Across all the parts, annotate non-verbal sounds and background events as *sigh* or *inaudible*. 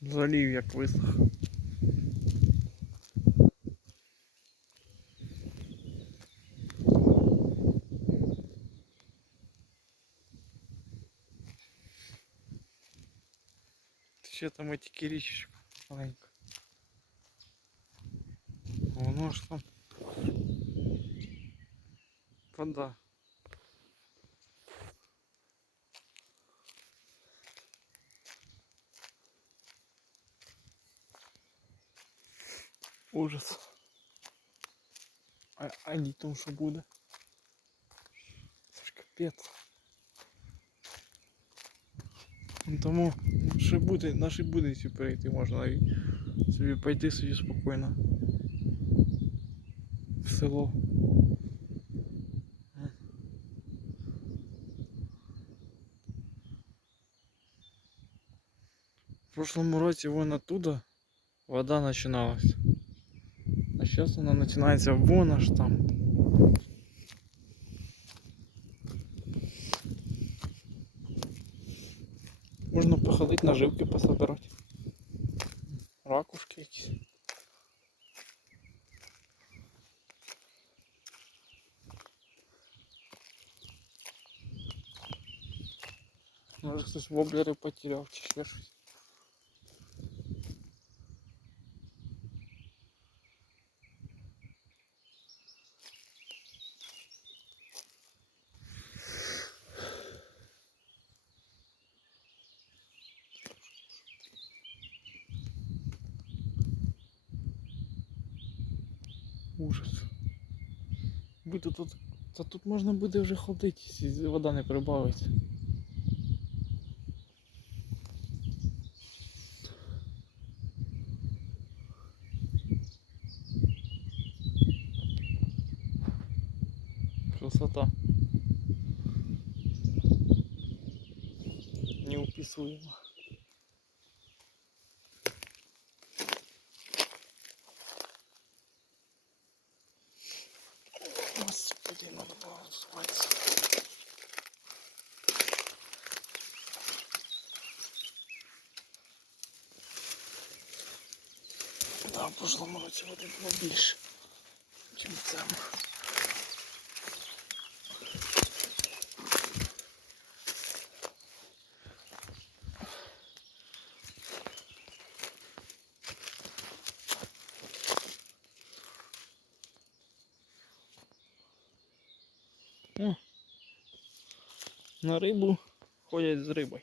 Залів як висох. Ще там тільки річечку маленьку. Воно ж там. Вода. Ужас. А, а літом що буде? Це ж капець. Ну, Тому ще буде, наші будинці перейти можна навіть собі пойти собі спокійно. В село. В прошлом році вон оттуда вода начиналась. А сейчас она начинается вон аж там. Можна походити наживки пособирати. Ракушки якісь. Може хтось воблери потеряв чи ще щось. Ужас. Буде тут. Та тут можна буде вже ходити, вода не прибавиться. Красота. Неуписуемо. Да, в прошлому році води було більше, ніж в. На рибу ходять з рибою.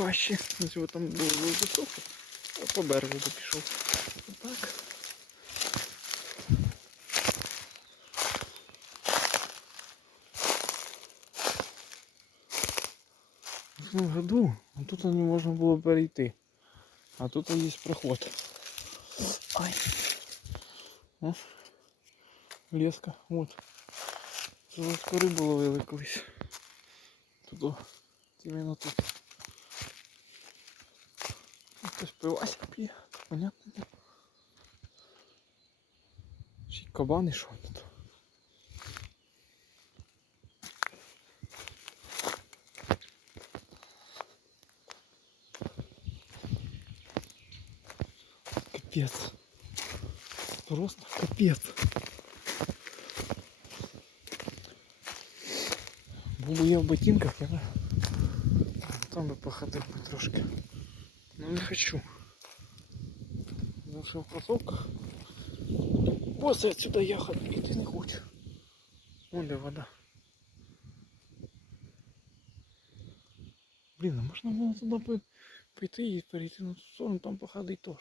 Тихо ще. Ось його там було висохло. А по берегу би пішов. Отак. В тому году а тут не можна було перейти. А тут є проход. Ай. О, леска, вот. Золотку рибу ловили колись. Туди. Іменно тут. Хтось пивася п'є, понятно. й кабани що тут. Капец. Просто капец. Був я в ботинках, я там би походив трошки. Не хочу. Что в кроссовках после отсюда ехать идти не хочу. Вон де вода. Блин, а можна було туди пой- пойти і перейти на ту сторону, там походить теж.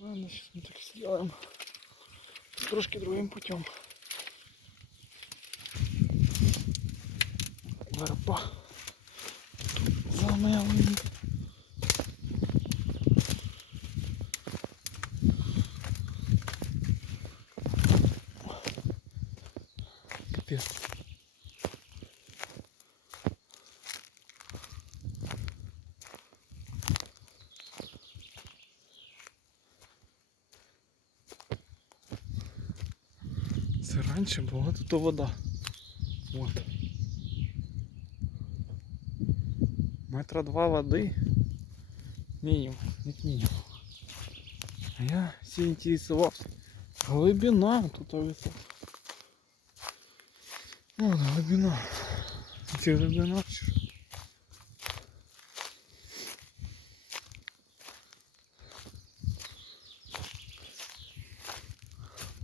Ладно, сейчас мы так сделаем. Трошки другим путем. Верба. Замели. Капец. Це раніше була тут вода. От. Метра два води. Мінімум, як мінімум. А я все интересовался. Глибина тут висока. Вон глибина. Це глибина. чи що?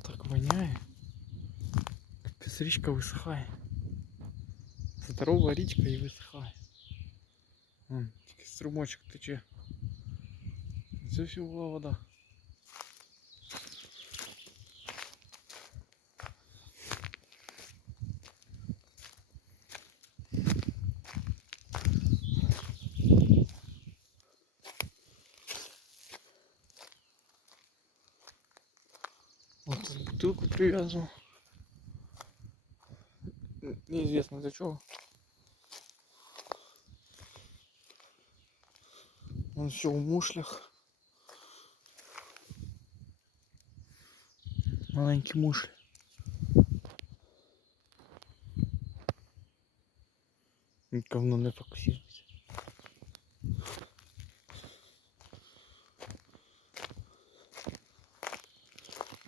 Так воняє. Капець річка висихає. Здорова річка і висихає. Вон, тільки струмочок тече. Це все була вода. Вот бутылку привязывал. Неизвестно для чего. Он все в мушлях. Маленький мушль. Говно не фокусируется.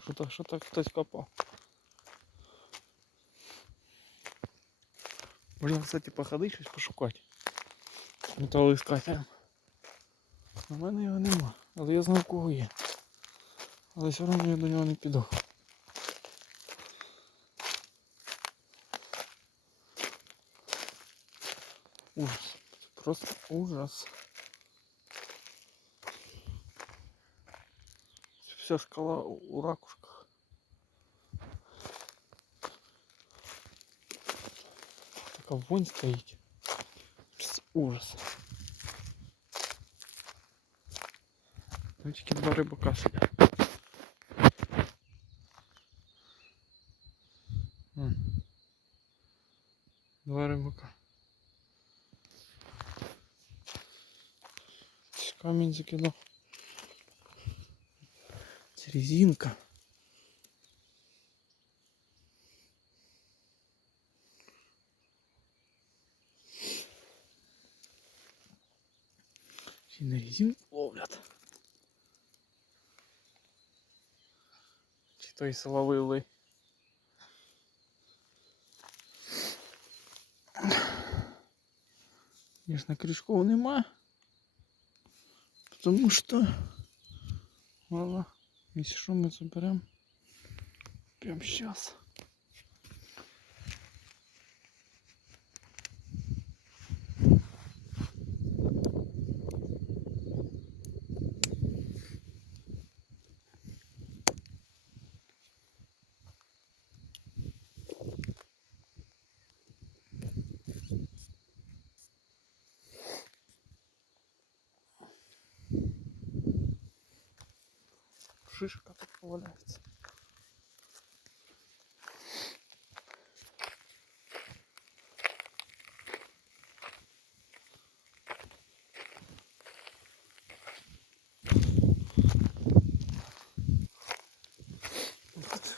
Що так, що так хтось копав? Можна, кстати, походити, щось пошукати. Металоіскателем. У мене його нема, але я знаю, в кого є. Але все одно я до нього не піду. Ужас. Просто ужас. Вся скала у у ракушках. Така вонь стоїть. Пс, Ужас. Там тільки два рибака сидять. Два рибака. Камінь закидав. Це резинка. Ще й на резинку ловлять. Силовий улей. Конечно, крючков нема. Потому что Ладно, если что, мы заберем прямо сейчас. Шишка тут валяется.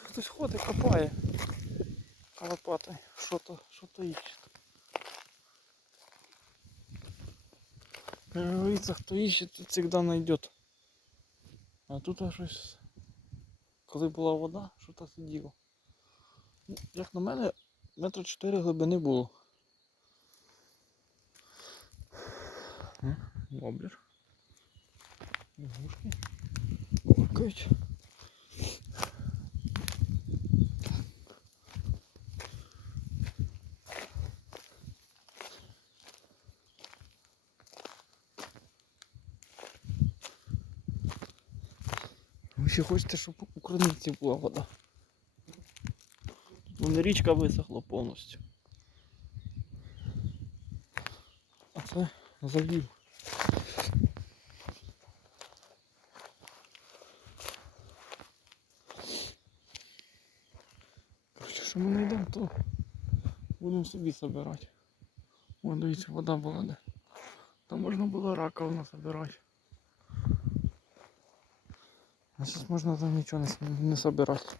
Хтось- ходить, копає. Лопатой. Що-то, що-то ищет. Как говорится, хто ищет, всегда найдет. А тут щось. Коли була вода, що то сиділо. Ну, Як на мене, метр чотири глибини було. Воблер. Лягушки. Лакають. Ще хочете, щоб у криниці була вода. Вон річка висохла повністю. А це залів. Короче, що ми знайдемо, то будемо собі збирати. Вон дивіться, вода була де. Там можна було раковину збирати. А зараз можна там нічого не, с- не собирати.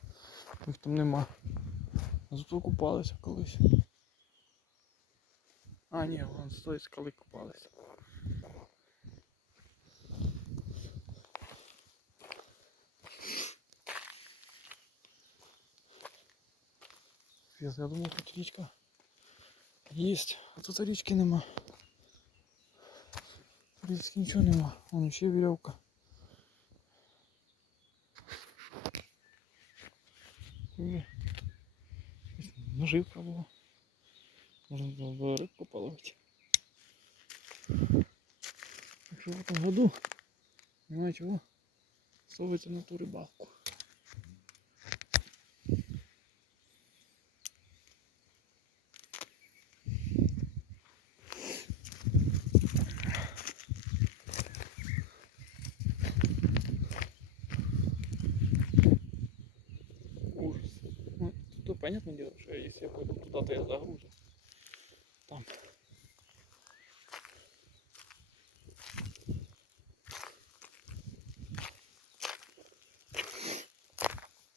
Їх там нема. Зато купалися колись. А, ні, вон з тої скали купалися. Я думав, тут річка есть, а тут річки нема. Річки нічого нема, вон ще вірьовка. Ой, Наживка була. Можна було рибку половити. Якщо в этом году чого совати на ту рибалку. Ужас. Ну, тут понятное дело, что если я пойду туда, то я загружу. Там.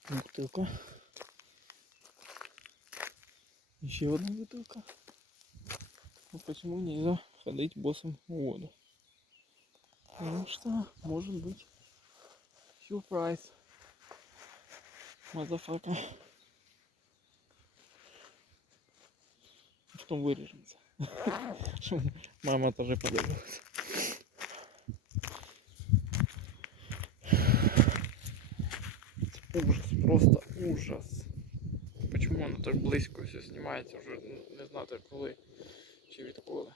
Бутылка. Еще одна бутылка. Ну почему нельзя ходить боссом в воду? Потому что может быть сюрприз. Мазафака. Потом вырежется. *laughs* Чтоб Мама тоже подивилась. Ужас, просто ужас. Почему воно так близько все знімається вже не знати коли чи відколи.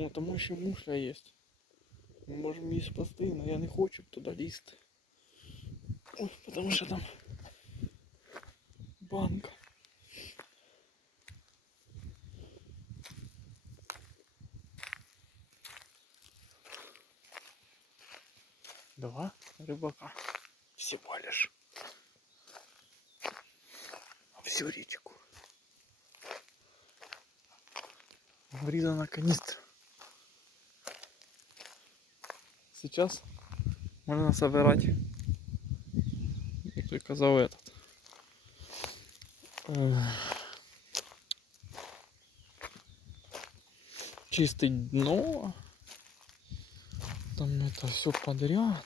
О, тому що мушля є. Ми можемо її спасти, але я не хочу туди лізти. Ой, тому що там банка. Два рыбака. Всего лишь. Всю речку. Врезана канистра. Сейчас можно собирать, как я казал этот, э, чистить дно, там это все подряд.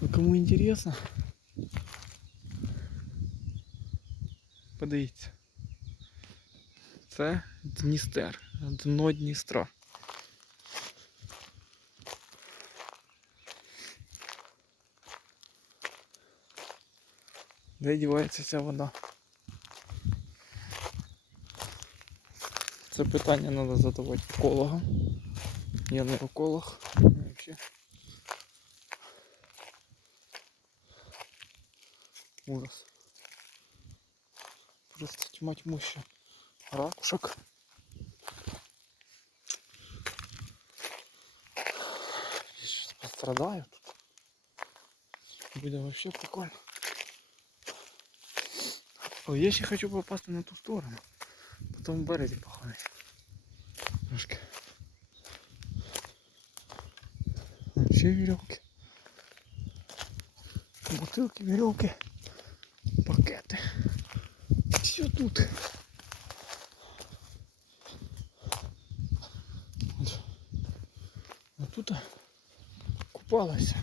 Ну, Кому интересно, подивіться. Це Дністер, дно Дністра. Де дівається ця вода? Це питання треба задавати екологам. Я не еколог. Ужас. Просто тьма тьмуща. Ракушек. Пострадаю тут. Будет вообще прикольно. Ой, я ще хочу попасть на ту сторону. Потом в березі походить. Трошки. Ще веревки. Бутылки, веревки, пакети. Все тут. От. А тут купалася.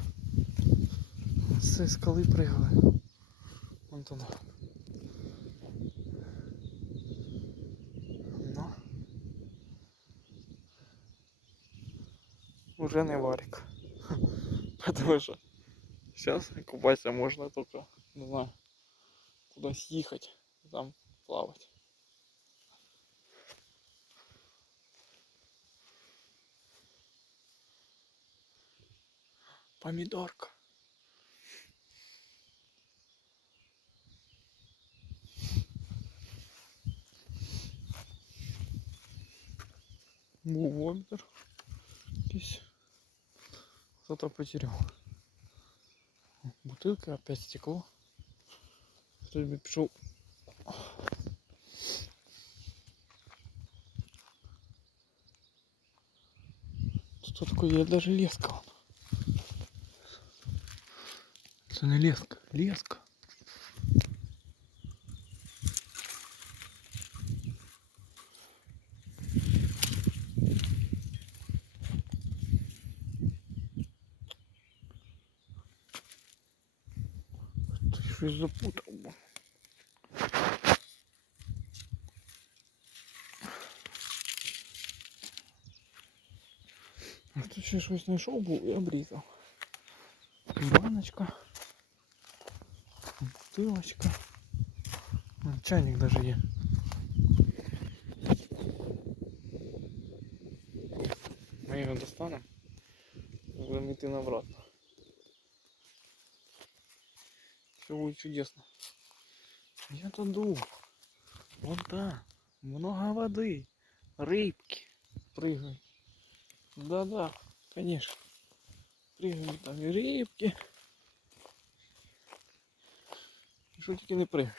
З цієї скали пригали. Вон туди. Уже не варик. Потому что сейчас купаться можно только, не знаю, куда съехать, там плавать. Помидорка. Вомбер. Якийсь кто-то потерял. Бутылка, опять стекло. Хтось би пришел. Что такое Я даже леска. Это не леска, леска. щось запутав. бо. А Тут ще щось знайшов був і обрізав. Баночка. Бутилочка. Вон Чайник даже є. Ми його достанемо. Будемо йти на обратно. Все будет чудесно. Я тут думал. Вот да. Много воды. Рыбки. Прыгают. Да-да, конечно. Прыгают там и рыбки. І Що тільки не пригає.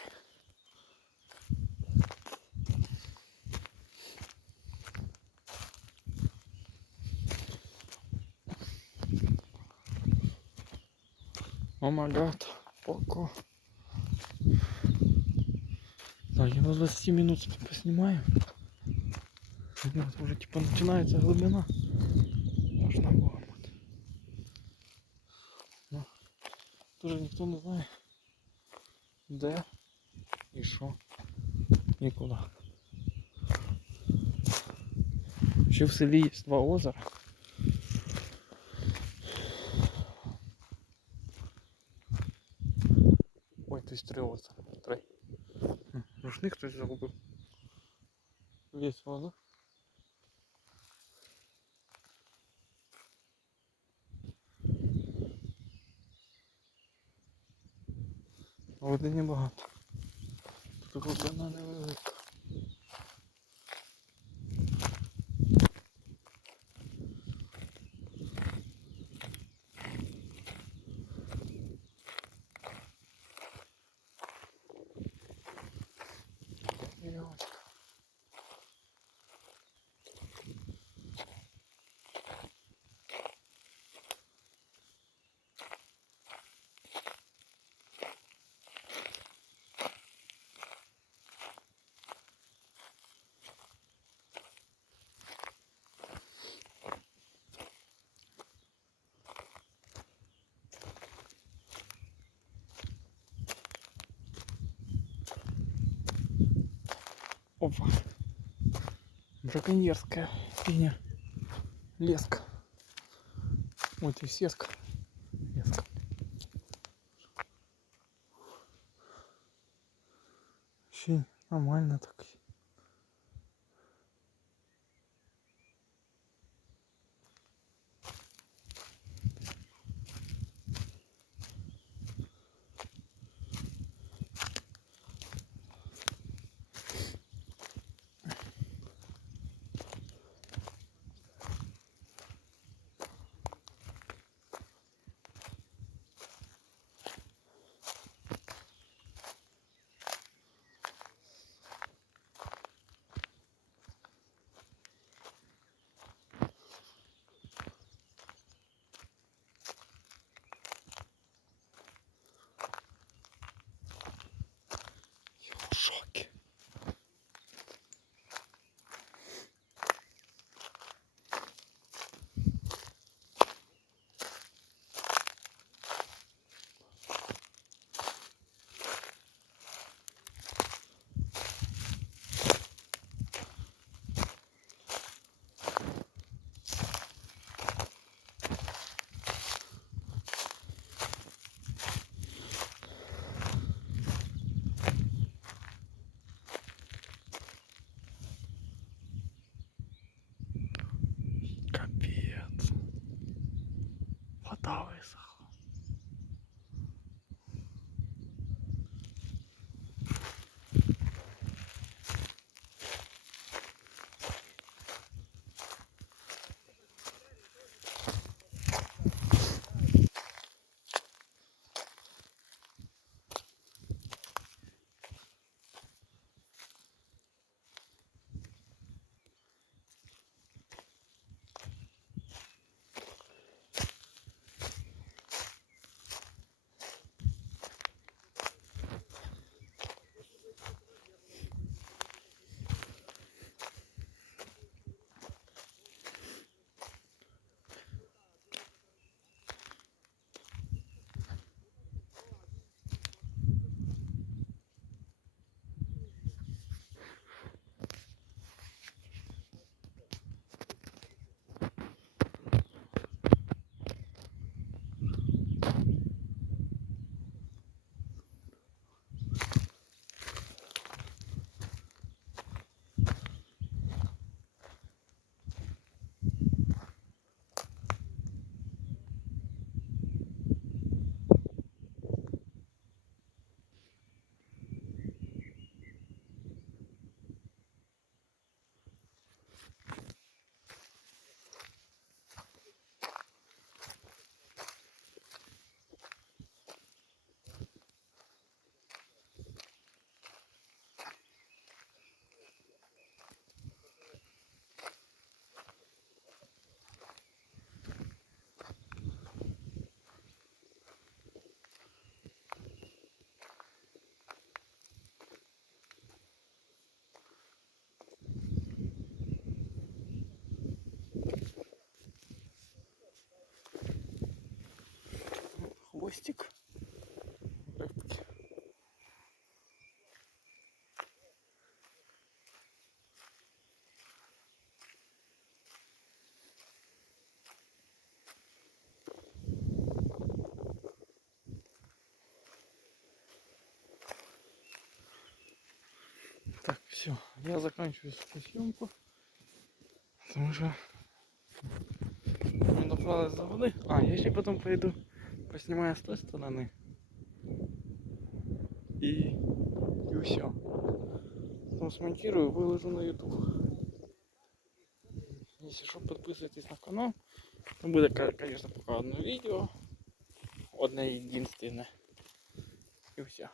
О май гад, пока. Да, я на 20 минут поснимаю. Вот уже типа начинается глубина. Должна была быть. Но тоже никто не знает, де і що, і куди. Ще в селі є два озера. Рушник хтось загубив. Весь воно. Води небагато. Тут глибина невелика. Опа. Браконьерская фигня. Леска. Вот и сеска. Леска. Вообще нормально так. Я Рибки. Так, все, я заканчиваю съемку. Потому что мы добрались до воды. А, я еще потом пойду поснимаю с той стороны. И, и все. Потом смонтирую, выложу на YouTube. Если что, подписывайтесь на канал. Там будет, конечно, пока одно видео. Одне единственное. И все.